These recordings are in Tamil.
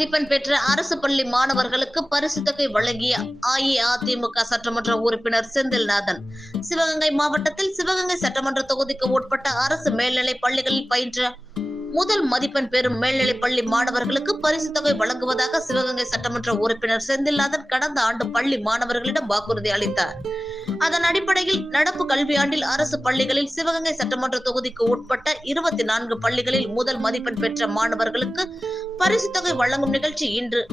மதிப்பெண் பெற்ற அரசு பள்ளி மாணவர்களுக்கு பரிசு தொகை வழங்கிய அஇஅதிமுக சட்டமன்ற உறுப்பினர் செந்தில்நாதன். சிவகங்கை மாவட்டத்தில் சிவகங்கை சட்டமன்ற தொகுதிக்கு உட்பட்ட அரசு மேல்நிலை பள்ளிகளில் பயின்ற முதல் மதிப்பெண் பெறும் மேல்நிலை பள்ளி மாணவர்களுக்கு பரிசு தொகை வழங்குவதாக சிவகங்கை சட்டமன்ற உறுப்பினர் செந்தில்நாதன் கடந்த ஆண்டு பள்ளி மாணவர்களிடம் வாக்குறுதி அளித்தார். அதன் அடிப்படையில் நடப்பு கல்வியாண்டில் அரசு பள்ளிகளில் சிவகங்கை சட்டமன்ற தொகுதிக்கு உட்பட்ட இருபத்தி நான்கு பள்ளிகளில் முதல் மதிப்பெண் பெற்ற மாணவர்களுக்கு பரிசு தொகை வழங்கும் நிகழ்ச்சி இன்று.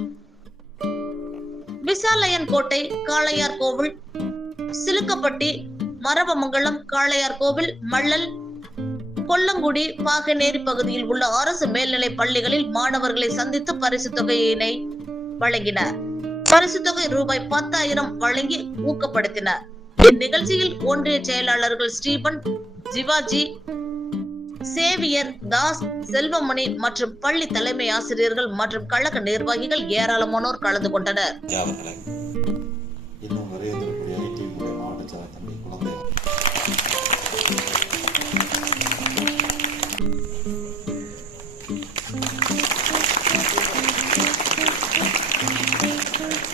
விசாலயன் கோட்டை காளையார் கோவில் சிலுக்கப்பட்டி மரபமங்கலம் காளையார் கோவில் மள்ளல் கொல்லங்குடி பாகநேரி பகுதியில் உள்ள அரசு மேல்நிலை பள்ளிகளில் மாணவர்களை சந்தித்து பரிசு தொகையினை வழங்கினார். பரிசு தொகை ரூபாய் பத்தாயிரம் வழங்கி ஊக்கப்படுத்தினார். இந்நிகழ்ச்சியில் ஒன்றிய செயலாளர்கள் ஸ்டீபன் ஜிவாஜி சேவியர் தாஸ் செல்வமணி மற்றும் பள்ளி தலைமை ஆசிரியர்கள் மற்றும் கழக நிர்வாகிகள் ஏராளமானோர் கலந்து கொண்டனர்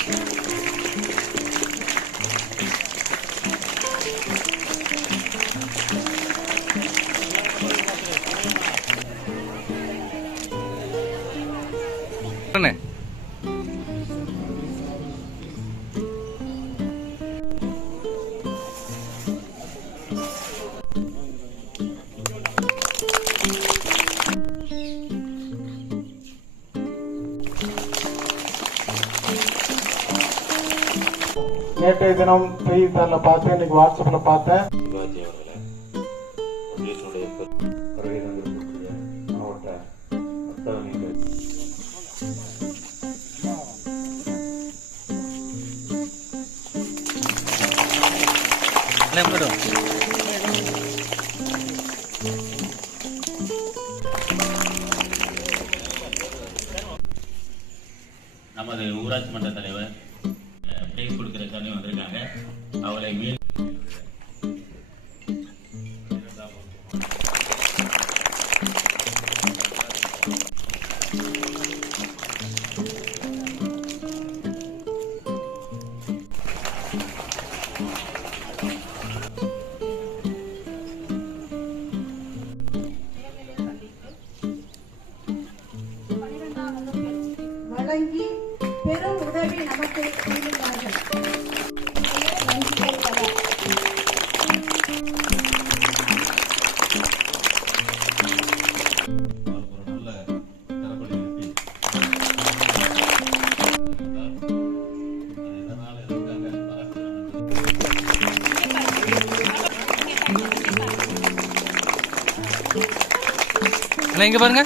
Thank you. இன்னும் நிறைவேற்றக்கூடிய ஐடியுடைய மாவட்ட செயலர் தம்பி குழந்தை அண்ணே நேற்றைய தினம் செய்தித்தாளில் பார்த்தேன் இன்னைக்கு வாட்ஸ்அப்பில் பார்த்தேன் அண்ணே போய்டும் நமது ஊராட்சி மன்ற தலைவர் அஹ், கொடுக்கிற கொடுக்கறதுக்காண்டி வந்திருக்காங்க அவளை மீன் Thank you. பெரும் உதவி நமக்கு அண்ணே இங்க பாருங்க.